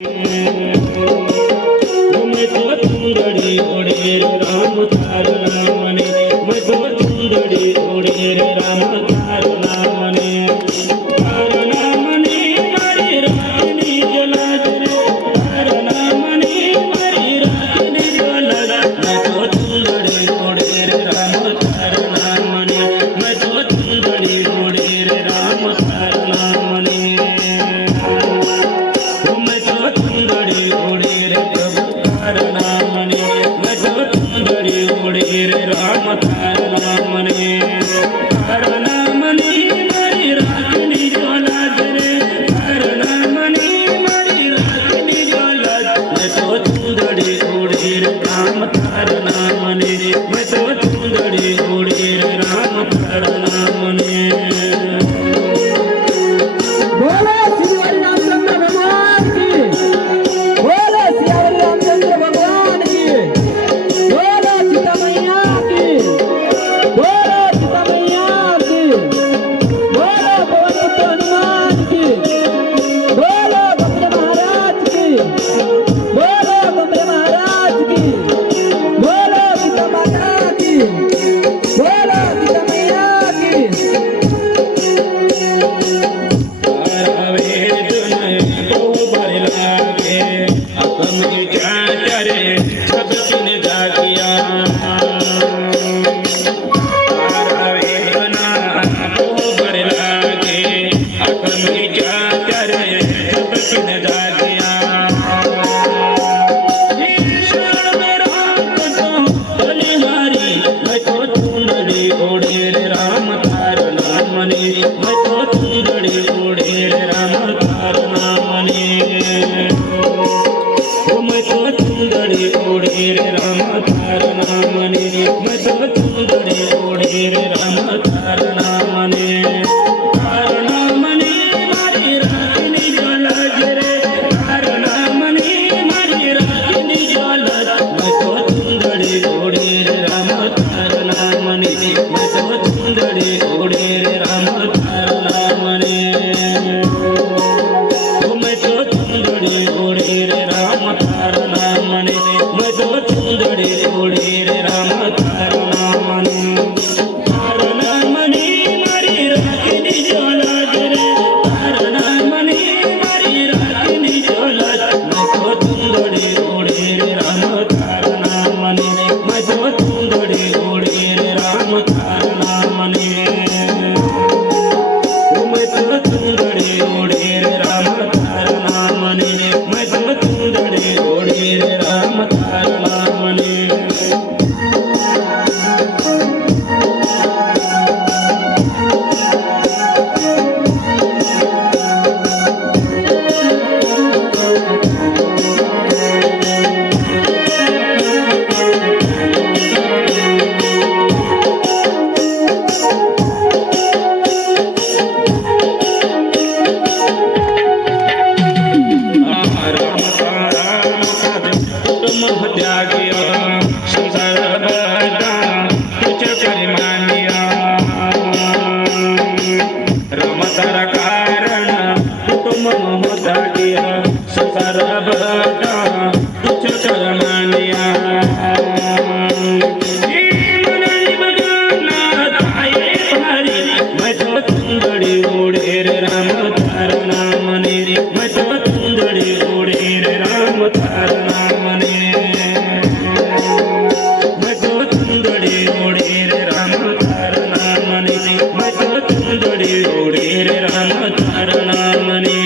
मैं तो चुंदड़ी ओढ़े राम तार नामने मैं तो चुंदड़ी ओढ़े राम तार नामने तार नामने मारी रानी जलाद रे तार नामने मारी रानी जलाद मैं तो चुंदड़ी ओढ़े राम तार नामने मैं तो चुंदड़ी ओढ़े राम तार नामने राम तार नामने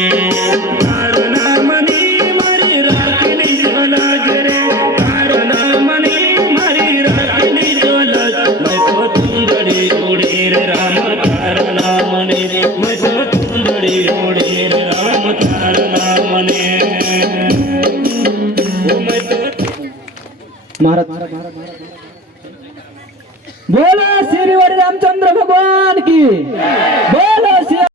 तार नामने मारी राखनी जलाद रे तार नामने मारी राखनी जलाद मैं तो चुंदड़ी ओढ़े राम तार नामने मैं तो चुंदड़ी ओढ़े राम तार नामने बोला श्री रामचंद्र भगवान की।